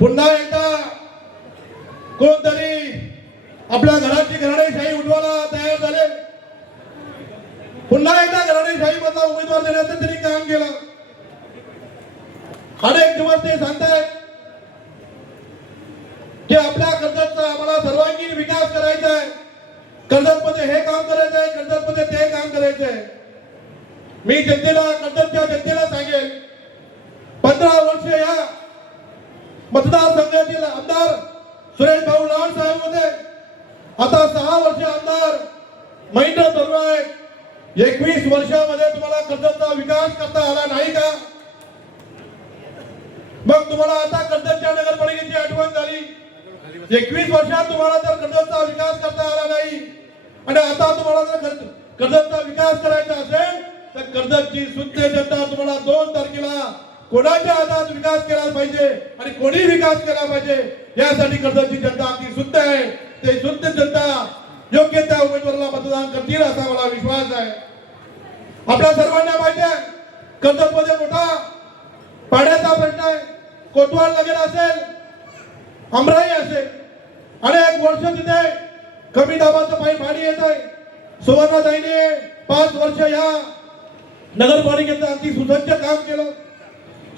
पुन्हा एकदा कोणतरी आपल्या घराची घराणेशाही उठवायला तयार झाले। पुन्हा एकदा घराणेशाही मधला उमेदवार देण्याचं त्यांनी काम केलं। अनेक दिवस ते सांगतायत की आपल्या कर्जतचा आम्हाला सर्वांगीण विकास करायचा आहे, कर्जतमध्ये हे काम करायचं आहे, कर्जतमध्ये ते काम करायचं आहे। मी जनतेला, कर्जतच्या जनतेला सांगेल, 15 वर्ष या मतदारसंघातील आमदार सुरेश भाऊ लाड साहेब होते, आता 6 वर्ष आमदार महेंद्र तरुण आहेत। 21 वर्षामध्ये तुम्हाला कर्जतचा विकास करता आला नाही का? मग तुम्हाला आता कर्जतच्या नगरपालिकेची आठवण झाली। 21 वर्षात तुम्हाला जर कर्जतचा विकास करता आला नाही आणि आता तुम्हाला जर कर्जतचा विकास करायचा असेल तर कर्जतची शुद्ध जनता तुम्हाला 2 तारखेला कोणाच्या हातात विकास केला पाहिजे आणि कोणी विकास केला पाहिजे यासाठी कर्जतची जनता अगदी शुद्ध आहे। ते शुद्ध जनता योग्य त्या उमेदवाराला मतदान करतील असा मला विश्वास आहे। आपल्या सर्वांना माहिती आहे कर्जतमध्ये मोठा पाण्याचा प्रश्न आहे। कोतवाल नगर असेल, अमराई असेल, अनेक वर्ष तिथे कमी दाबाचं पाणी येत आहे। सुवर्णाताईने 5 वर्ष या नगरपालिकेचं अगदी सुसज्ज काम केलं।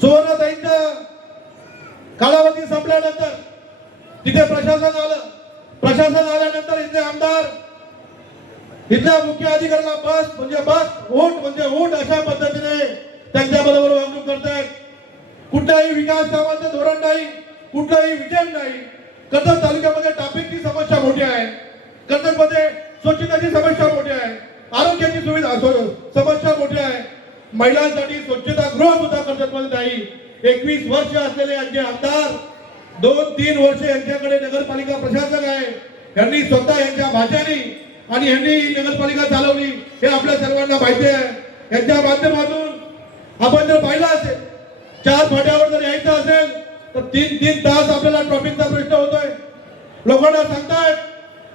सुवर्णाताईंचा कालावधी संपल्यानंतर तिथे प्रशासन आलं। प्रशासन आल्यानंतर इथले आमदार इथल्या मुख्य अधिकाऱ्याला बस म्हणजे बस, ऊट म्हणजे ऊट अशा पद्धतीने त्यांच्या बरोबर वागणूक करतायत। कुठल्याही विकास कामाचं धोरण नाही, कुठलाही विजन नाही। कर्जत तालुक्यामध्ये ट्रॅफिकची समस्या मोठी आहे, कर्जतमध्ये स्वच्छतेची समस्या मोठी आहे, आरोग्याची सुविधा समस्या मोठी आहे, महिलांसाठी स्वच्छता गृह सुद्धा कर्जतमध्ये नाही। 21 वर्ष असलेले यांचे आमदार 2-3 वर्ष यांच्याकडे नगरपालिका प्रशासक आहे। यांनी स्वतः यांच्या भाषाने आणि यांनी नगरपालिका चालवली हे आपल्या सर्वांना माहिती आहे। यांच्या माध्यमातून आपण जर पाहिलं असेल 4 फाट्यावर जर यायचं असेल तर 3-3 तास आपल्याला ट्रॅफिकचा प्रश्न होतोय। लोकांना सांगतायत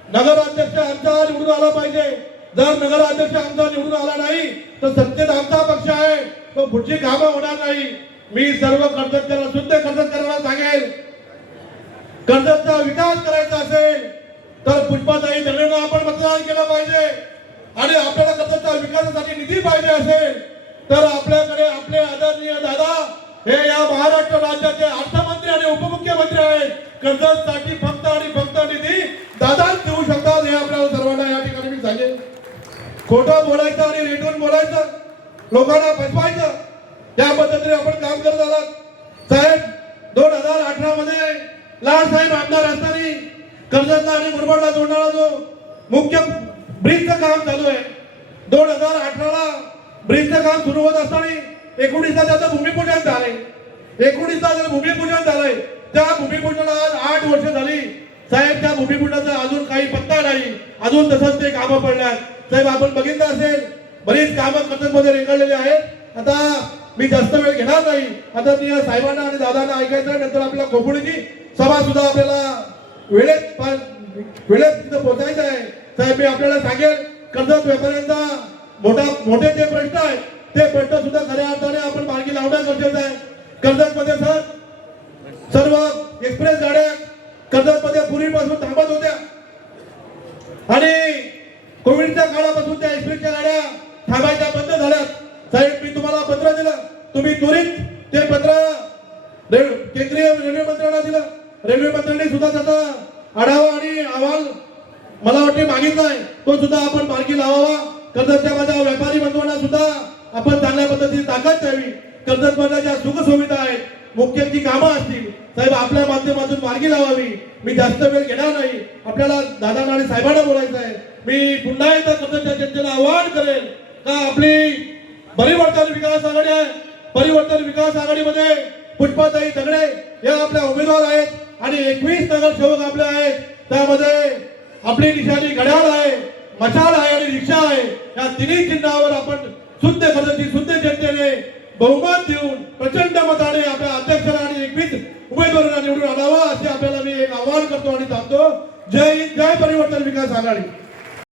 नगराध्यक्ष आमचा निवडून आला पाहिजे, जर नगराध्यक्ष आमचा निवडून आला नाही तर सत्तेत आमचा पक्ष आहे, तो पुढची कामं होणार नाही। मी सर्व कर्जतकरांना, शुद्ध कर्जतकरांना सांगेल, कर्जतचा विकास करायचा असेल तर पुष्पाताई दगडेंना आपण मतदान केलं पाहिजे आणि आपल्याला कर्जतच्या विकासासाठी निधी पाहिजे असेल तर आपल्याकडे आपले आदरणीय दादा हे या महाराष्ट्र राज्याचे अर्थमंत्री आणि उपमुख्यमंत्री आहेत। कर्जतसाठी फक्त आणि फक्त निधी दादाच देऊ शकतात हे आपल्याला सर्वांना या ठिकाणी मी सांगेन। खोटं बोलायचं आणि रेटून बोलायचं, लोकांना फसवायचं, या पद्धतीने आपण काम करत आलात। साहेब 2018 मध्ये लाड साहेब आमदार असताना कर्जतला आणि मुरबाडला जोडणारा जो मुख्य ब्रिजचं काम चालू आहे, 2018 ला ब्रिजचं काम सुरू होत असताना 19ला त्याचं भूमिपूजन झालंय। 19ला जर भूमिपूजन झालंय, त्या भूमिपूजनाला आज 8 वर्ष झाली। साहेब त्या भूमिपूजनाचा अजून काही पत्ता नाही, अजून तसंच ते कामं पडल्यात। साहेब आपण बघितलं असेल बरीच कामं कर्जतमध्ये रेंगाळलेली आहेत। आता मी जास्त वेळ घेणार नाही, आता ती साहेबांना आणि दादांना ऐकायचं, नंतर आपल्याला खोपोलीची सभा सुद्धा आपल्याला वेळेत तिथं पोहोचायचं आहे। साहेब मी आपल्याला सांगेल कर्जत व्यापाऱ्यांचा मोठे जे प्रश्न आहेत ते प्रश्न सुद्धा खऱ्या अर्थाने आपण मार्गी लावणं गरजेचं आहे। कर्जतमध्ये सर्व एक्सप्रेस गाड्या कर्जतमध्ये पूर्वीपासून थांबत होत्या आणि कोविडच्या काळापासून त्या एक्सप्रेसच्या गाड्या थांबायच्या बंद झाल्यात। साहेब मी तुम्हाला पत्र दिलं, तुम्ही त्वरित ते पत्र केंद्रीय रेल्वे मंत्र्यांना दिलं। रेल्वे मंत्र्यांनी सुद्धा त्याचा आढावा आणि अहवाल मला वाटते मागितला आहे, तो सुद्धा आपण मार्गी लावावा। कर्जतच्या माझ्या व्यापारी बंधूंना सुद्धा आपण चांगल्या पद्धतीने ताकद द्यावी। कर्जतमध्ये ज्या सुखसुविधा आहेत, मुख्य जी कामं असतील साहेब आपल्या माध्यमातून मार्गी लावावी। मी जास्त वेळ घेणार नाही, आपल्याला दादांना आणि साहेबांना बोलायचं आहे। मी पुन्हा एकदा कर्जतच्या जनतेला आवाहन करेल का आपली परिवर्तन विकास आघाडी आहे, परिवर्तन विकास आघाडीमध्ये पुष्पाताई दगडे या आपल्या उमेदवार आहेत आणि 21 नगरसेवक आपले आहेत। त्यामध्ये आपली निशाणी घड्याळ आहे, मशाल आहे आणि रिक्षा आहे। या तिन्ही चिन्हावर आपण शुद्ध कर्जतची शुद्ध जनतेने बहुमत देऊन प्रचंड मताने आपल्या अध्यक्षाला आणि 21 उमेदवारांना निवडून आणावं असे आपल्याला मी एक आवाहन करतो आणि सांगतो। जय हिंद, जय परिवर्तन विकास आघाडी।